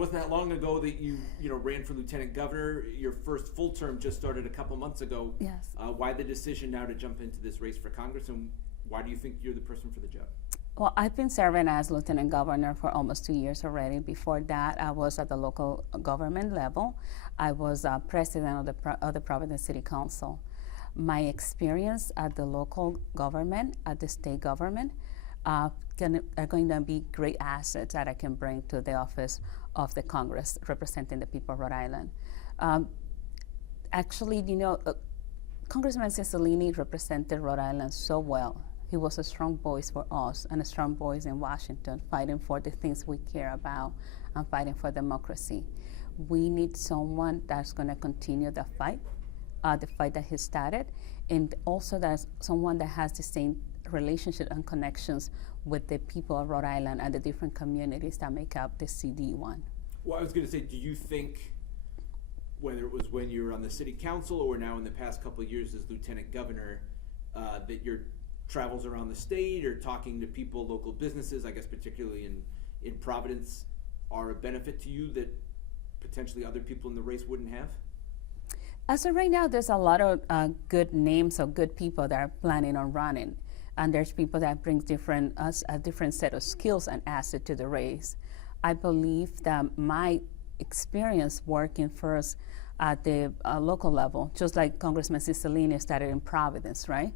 wasn't that long ago that you ran for lieutenant governor. Your first full term just started a couple months ago. Yes. Why the decision now to jump into this race for Congress, and why do you think you're the person for the job? Well, I've been serving as lieutenant governor for almost 2 years already. Before that, I was at the local government level. I was president of the Providence City Council. My experience at the local government, at the state government, are going to be great assets that I can bring to the office of the Congress representing the people of Rhode Island. Actually, Congressman Cicilline represented Rhode Island so well. He was a strong voice for us and a strong voice in Washington, fighting for the things we care about and fighting for democracy. We need someone that's going to continue the fight that he started, and also that's someone that has the same relationship and connections with the people of Rhode Island and the different communities that make up the CD1. Well, I was going to say, do you think, whether it was when you were on the city council or now in the past couple of years as lieutenant governor, that your travels around the state or talking to people, local businesses, I guess particularly in Providence, are a benefit to you that potentially other people in the race wouldn't have? As of right now, there's a lot of good names of good people that are planning on running. And there's people that bring a different set of skills and assets to the race. I believe that my experience working first at the local level, just like Congressman Cicilline started in Providence, right?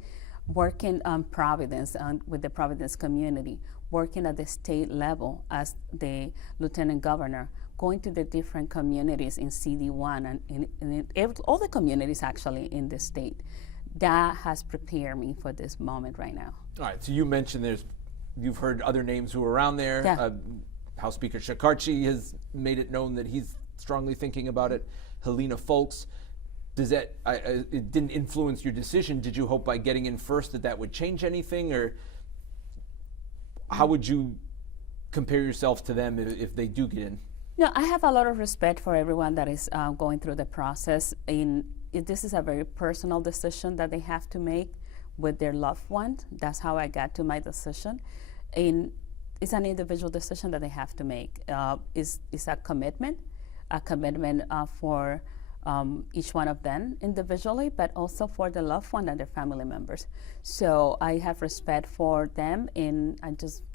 Working on Providence and with the Providence community, working at the state level as the lieutenant governor, going to the different communities in CD1 and in all the communities actually in the state. That has prepared me for this moment right now. All right, so you mentioned you've heard other names who are around there. Yeah. House Speaker Shekarchi has made it known that he's strongly thinking about it. Helena Folks. Does that, it didn't influence your decision? Did you hope by getting in first that would change anything? Or how would you compare yourself to them if they do get in? No, I have a lot of respect for everyone that is going through the process. This is a very personal decision that they have to make with their loved one. That's how I got to my decision. It's an individual decision that they have to make. It's a commitment for each one of them individually, but also for the loved one and their family members. So I have respect for them, and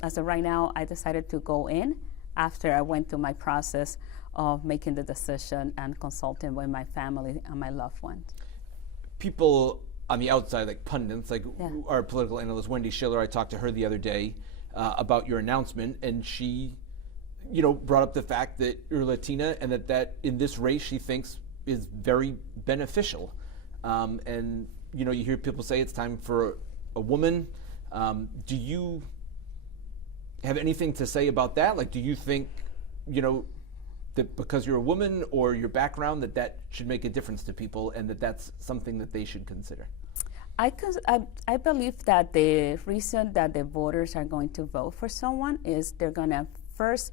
as of right now, I decided to go in after I went through my process of making the decision and consulting with my family and my loved ones. People on the outside, like pundits, like our political analyst Wendy Schiller, I talked to her the other day about your announcement, and she, brought up the fact that you're Latina and that in this race she thinks is very beneficial. And you hear people say it's time for a woman. Do you have anything to say about that? Like, do you think, that because you're a woman or your background that should make a difference to people and that's something that they should consider? I believe that the reason that the voters are going to vote for someone is they're going to first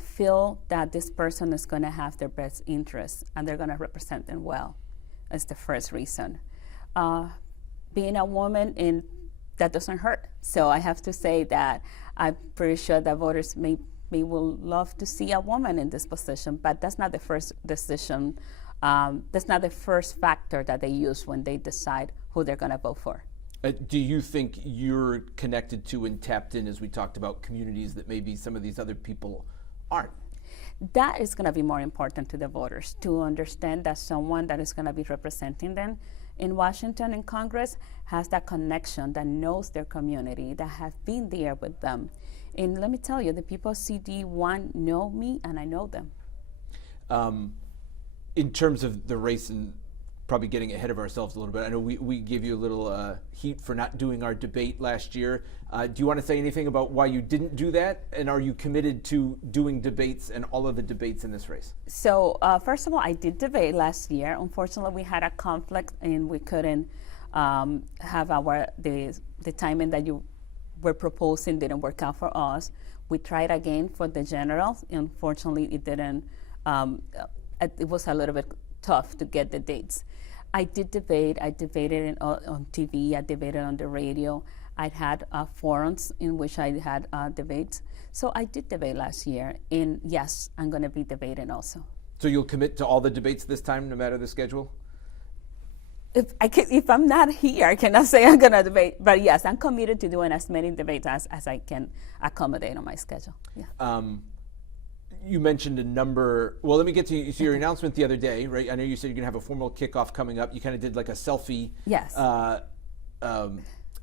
feel that this person is going to have their best interests and they're going to represent them well. That's the first reason. Being a woman, that doesn't hurt. So I have to say that I'm pretty sure that voters may will love to see a woman in this position, but that's not the first decision. That's not the first factor that they use when they decide who they're going to vote for. Do you think you're connected to and tapped in, as we talked about, communities that maybe some of these other people aren't? That is going to be more important to the voters, to understand that someone that is going to be representing them in Washington and Congress has that connection, that knows their community, that have been there with them. And let me tell you, the people of CD1 know me and I know them. In terms of the race, and probably getting ahead of ourselves a little bit, I know we gave you a little heat for not doing our debate last year. Do you want to say anything about why you didn't do that? And are you committed to doing debates and all of the debates in this race? So first of all, I did debate last year. Unfortunately, we had a conflict and we couldn't have the timing that you were proposing didn't work out for us. We tried again for the generals. Unfortunately, it didn't. It was a little bit tough to get the dates. I did debate. I debated on TV. I debated on the radio. I'd had forums in which I had debates. So I did debate last year, and yes, I'm going to be debating also. So you'll commit to all the debates this time, no matter the schedule? If I'm not here, I cannot say I'm going to debate. But yes, I'm committed to doing as many debates as I can accommodate on my schedule. Yeah. You mentioned a number. Well, let me get to your announcement the other day, right? I know you said you're going to have a formal kickoff coming up. You kind of did like a selfie Yes.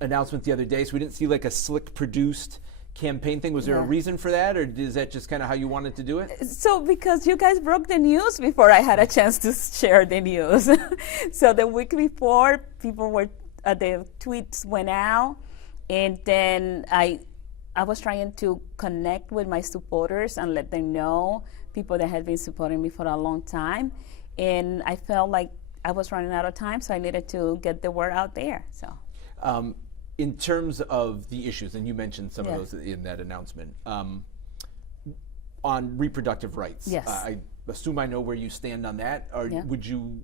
Announcement the other day. So we didn't see like a slick produced campaign thing. Was there a reason for that, or is that just kind of how you wanted to do it? So because you guys broke the news before I had a chance to share the news. So the week before, people were, the tweets went out, and then I was trying to connect with my supporters and let them know, people that had been supporting me for a long time. And I felt like I was running out of time, so I needed to get the word out there. So. In terms of the issues, and you mentioned some of those in that announcement, on reproductive rights, yes. I assume I know where you stand on that. Or would you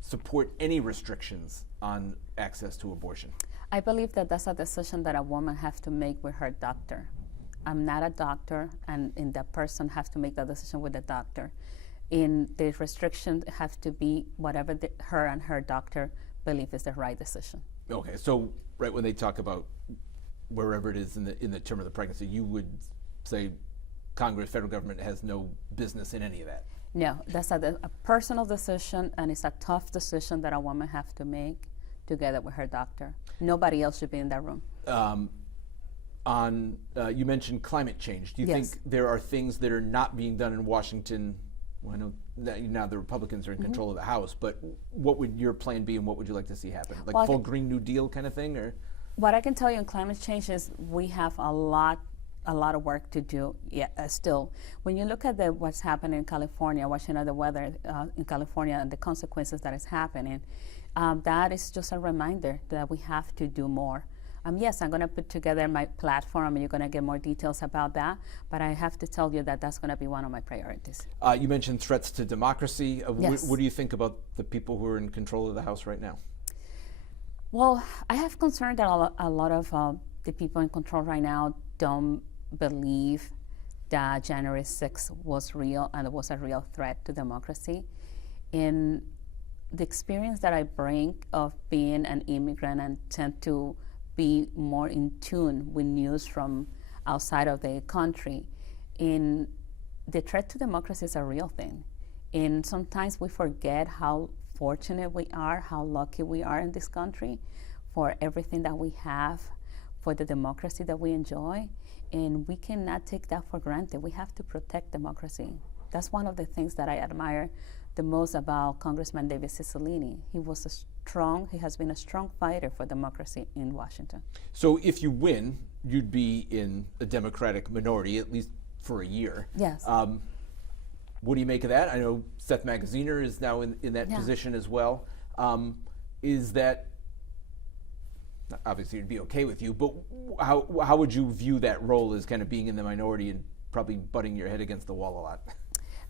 support any restrictions on access to abortion? I believe that that's a decision that a woman has to make with her doctor. I'm not a doctor, and that person has to make that decision with the doctor. And the restrictions have to be whatever her and her doctor believe is the right decision. Okay, so right when they talk about wherever it is in the term of the pregnancy, you would say Congress, federal government has no business in any of that? No, that's a personal decision, and it's a tough decision that a woman has to make together with her doctor. Nobody else should be in that room. You mentioned climate change. Do you Yes. think there are things that are not being done in Washington? Well, I know that now the Republicans are in control of the House, but what would your plan be, and what would you like to see happen? Like full Green New Deal kind of thing, or? What I can tell you in climate change is we have a lot of work to do still. When you look at what's happening in California, watching the weather in California and the consequences that is happening, that is just a reminder that we have to do more. Yes, I'm going to put together my platform, and you're going to get more details about that, but I have to tell you that that's going to be one of my priorities. You mentioned threats to democracy. Yes. What do you think about the people who are in control of the House right now? Well, I have concern that a lot of the people in control right now don't believe that January 6th was real and it was a real threat to democracy. And the experience that I bring of being an immigrant and tend to be more in tune with news from outside of the country, and the threat to democracy is a real thing. And sometimes we forget how fortunate we are, how lucky we are in this country for everything that we have, for the democracy that we enjoy, and we cannot take that for granted. We have to protect democracy. That's one of the things that I admire the most about Congressman David Cicilline. He has been a strong fighter for democracy in Washington. So if you win, you'd be in a Democratic minority, at least for a year. Yes. What do you make of that? I know Seth Magaziner is now in that position as well. Is that, obviously it'd be okay with you, but how would you view that role as kind of being in the minority and probably butting your head against the wall a lot?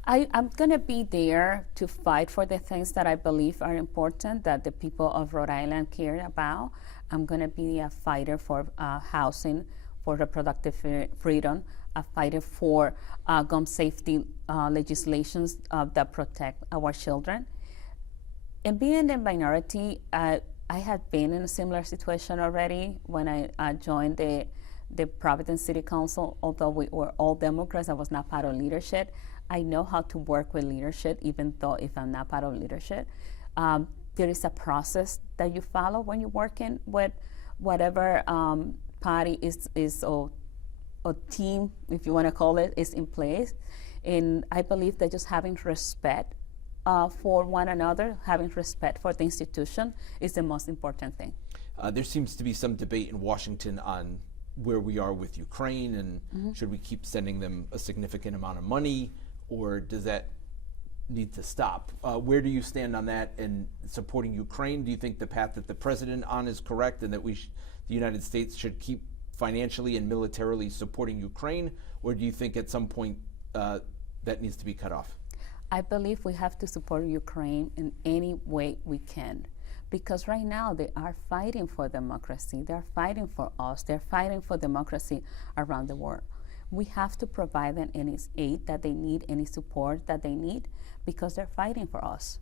I'm going to be there to fight for the things that I believe are important, that the people of Rhode Island care about. I'm going to be a fighter for housing, for reproductive freedom, a fighter for gun safety legislations that protect our children. And being a minority, I had been in a similar situation already when I joined the Providence City Council. Although we were all Democrats, I was not part of leadership. I know how to work with leadership, even though if I'm not part of leadership. There is a process that you follow when you're working with whatever party is or team, if you want to call it, is in place. And I believe that just having respect for one another, having respect for the institution is the most important thing. There seems to be some debate in Washington on where we are with Ukraine, and should we keep sending them a significant amount of money, or does that need to stop? Where do you stand on that and supporting Ukraine? Do you think the path that the president on is correct, and that the United States should keep financially and militarily supporting Ukraine, or do you think at some point that needs to be cut off? I believe we have to support Ukraine in any way we can, because right now they are fighting for democracy. They're fighting for us. They're fighting for democracy around the world. We have to provide them any aid that they need, any support that they need, because they're fighting for us.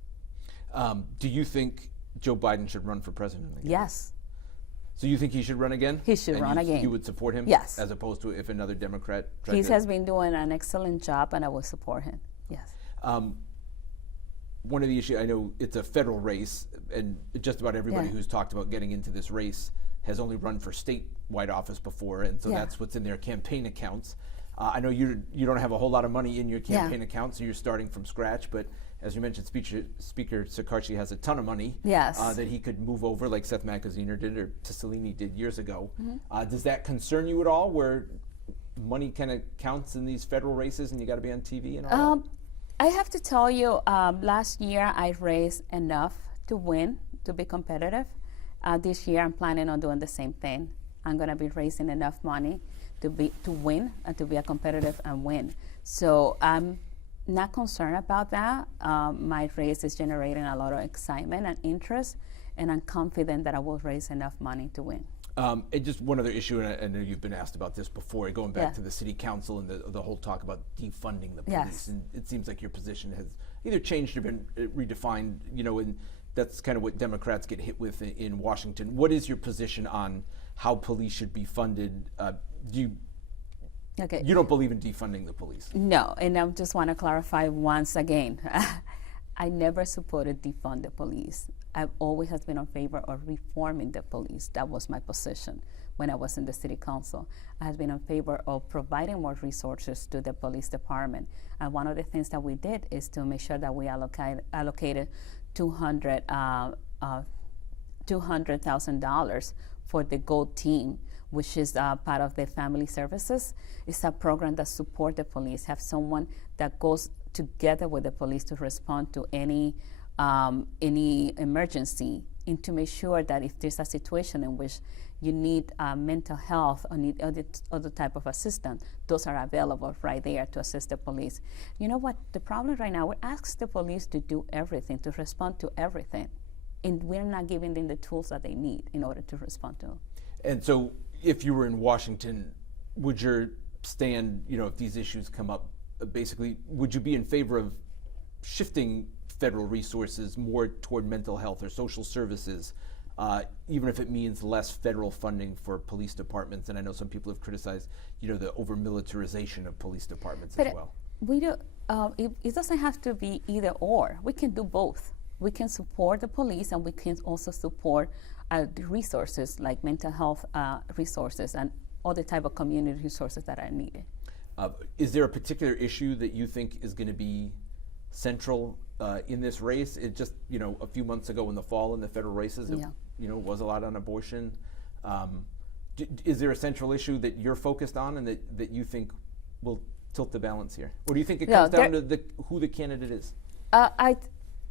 Do you think Joe Biden should run for president again? Yes. So you think he should run again? He should run again. You would support him? Yes. As opposed to if another Democrat tried He to... has been doing an excellent job, and I will support him. Yes. One of the issues, I know it's a federal race, and just about everybody Yeah. who's talked about getting into this race has only run for statewide office before, and so Yeah. that's what's in their campaign accounts. I know you don't have a whole lot of money in your campaign Yeah. account, so you're starting from scratch, but as you mentioned, Speaker Sakarchi has a ton of money Yes. that he could move over like Seth Magaziner did or Cicilline did years ago. Mm-hmm. Does that concern you at all, where money kind of counts in these federal races and you got to be on TV and all that? I have to tell you, last year I raised enough to win, to be competitive. This year I'm planning on doing the same thing. I'm going to be raising enough money to win and to be a competitive and win. So I'm not concerned about that. My race is generating a lot of excitement and interest, and I'm confident that I will raise enough money to win. And just one other issue, and I know you've been asked about this before, going back Yeah. to the city council and the whole talk about defunding the police. Yes. And it seems like your position has either changed or been redefined, and that's kind of what Democrats get hit with in Washington. What is your position on how police should be funded? Okay. You don't believe in defunding the police? No, and I just want to clarify once again. I never supported defund the police. I've always has been in favor of reforming the police. That was my position when I was in the city council. I have been in favor of providing more resources to the police department. And one of the things that we did is to make sure that we allocated $200,000 for the GOLD team, which is part of the family services. It's a program that supports the police, have someone that goes together with the police to respond to any emergency, and to make sure that if there's a situation in which you need mental health or need other type of assistance, those are available right there to assist the police. You know what? The problem right now, we ask the police to do everything, to respond to everything, and we're not giving them the tools that they need in order to respond to. And so if you were in Washington, would your stand, if these issues come up, basically, would you be in favor of shifting federal resources more toward mental health or social services, even if it means less federal funding for police departments? And I know some people have criticized, the over-militarization of police departments as well. We do. It doesn't have to be either or. We can do both. We can support the police, and we can also support the resources like mental health resources and other type of community resources that are needed. Is there a particular issue that you think is going to be central in this race? It just, a few months ago in the fall in the federal races, it was a lot on abortion. Is there a central issue that you're focused on and that you think will tilt the balance here? Or do you think it comes down to who the candidate is?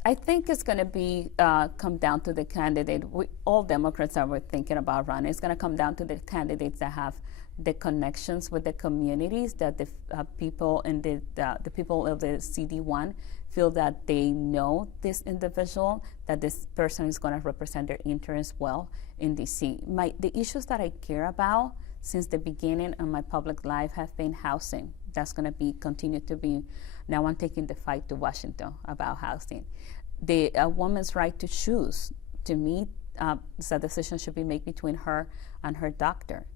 I think it's going to be come down to the candidate. All Democrats are thinking about running. It's going to come down to the candidates that have the connections with the communities, that the people and the people of the CD1 feel that they know this individual, that this person is going to represent their interests well in DC. The issues that I care about since the beginning of my public life have been housing. That's going to continue to be. Now I'm taking the fight to Washington about housing. The woman's right to choose, to me, is a decision should be made between her and her doctor.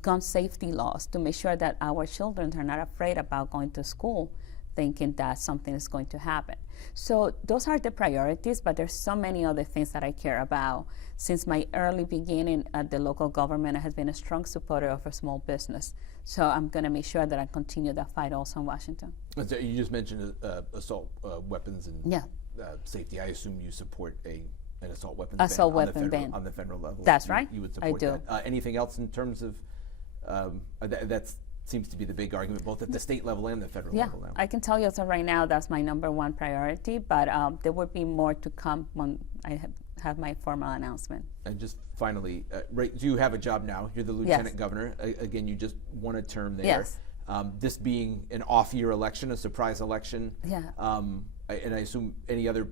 Gun safety laws, to make sure that our children are not afraid about going to school thinking that something is going to happen. So those are the priorities, but there's so many other things that I care about. Since my early beginning at the local government, I have been a strong supporter of a small business. So I'm going to make sure that I continue that fight also in Washington. So you just mentioned assault weapons and safety. I assume you support an assault weapons ban on the federal level. That's right. You would support I do. that. Anything else in terms of that seems to be the big argument, both at the state level and the federal level now. I can tell you, so right now that's my number one priority, but there will be more to come when I have my formal announcement. And just finally, you have a job now. You're the lieutenant governor. Again, you just won a term there. Yes. This being an off-year election, a surprise election. Yeah. And I assume any other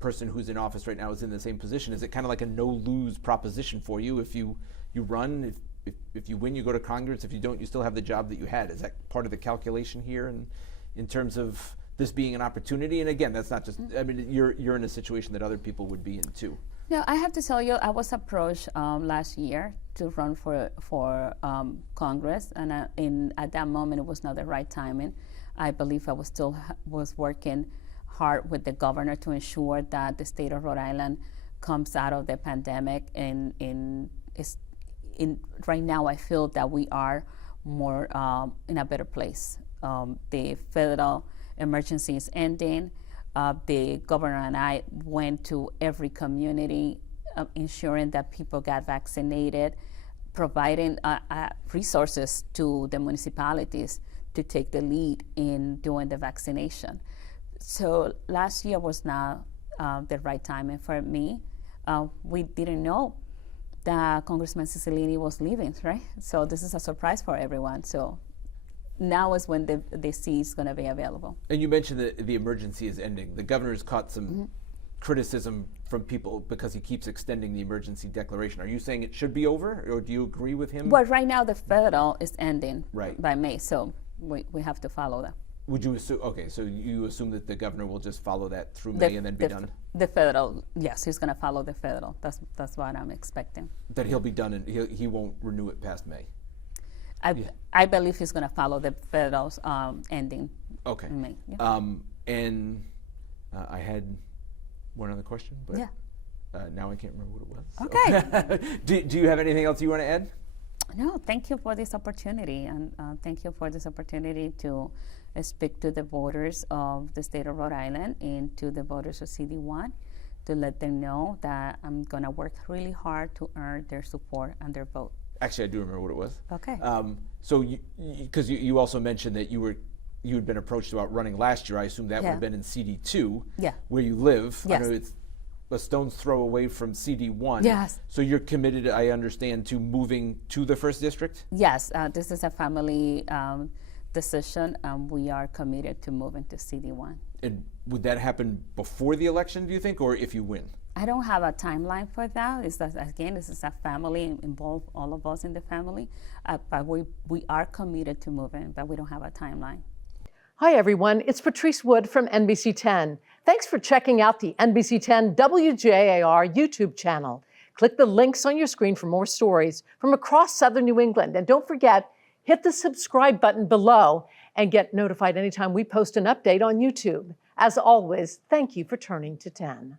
person who's in office right now is in the same position. Is it kind of like a no-lose proposition for you? If you run, if you win, you go to Congress. If you don't, you still have the job that you had. Is that part of the calculation here in terms of this being an opportunity? And again, that's not just, I mean, you're in a situation that other people would be in too. No, I have to tell you, I was approached last year to run for Congress, and at that moment it was not the right timing. I believe I was working hard with the governor to ensure that the state of Rhode Island comes out of the pandemic. Right now, I feel that we are more in a better place. The federal emergency is ending. The governor and I went to every community, ensuring that people got vaccinated, providing resources to the municipalities to take the lead in doing the vaccination. So last year was not the right timing for me. We didn't know that Congressman Cicilline was leaving, right? So this is a surprise for everyone. So now is when the seat is going to be available. And you mentioned that the emergency is ending. The governor's caught some criticism from people because he keeps extending the emergency declaration. Are you saying it should be over, or do you agree with him? Well, right now the federal is ending by May, so we have to follow that. Would you assume, okay, so you assume that the governor will just follow that through May and then be done? The federal, yes, he's going to follow the federal. That's what I'm expecting. That he'll be done and he won't renew it past May? I believe he's going to follow the federal's ending in May. Yeah. I had one other question, but now I can't remember what it was. Okay. Do you have anything else you want to add? No, thank you for this opportunity, and thank you for this opportunity to speak to the voters of the state of Rhode Island and to the voters of CD1 to let them know that I'm going to work really hard to earn their support and their vote. Actually, I do remember what it was. Okay. So, because you also mentioned that you had been approached about running last year. I assume that would have been in CD2, where you live. Yes. I know it's a stone's throw away from CD1. Yes. So you're committed, I understand, to moving to the first district? Yes, this is a family decision. We are committed to moving to CD1. And would that happen before the election, do you think, or if you win? I don't have a timeline for that. This is a family, involve all of us in the family. But we are committed to moving, but we don't have a timeline. Hi, everyone. It's Patrice Wood from NBC 10. Thanks for checking out the NBC 10 WJAR YouTube channel. Click the links on your screen for more stories from across Southern New England. And don't forget, hit the subscribe button below and get notified anytime we post an update on YouTube. As always, thank you for turning to 10.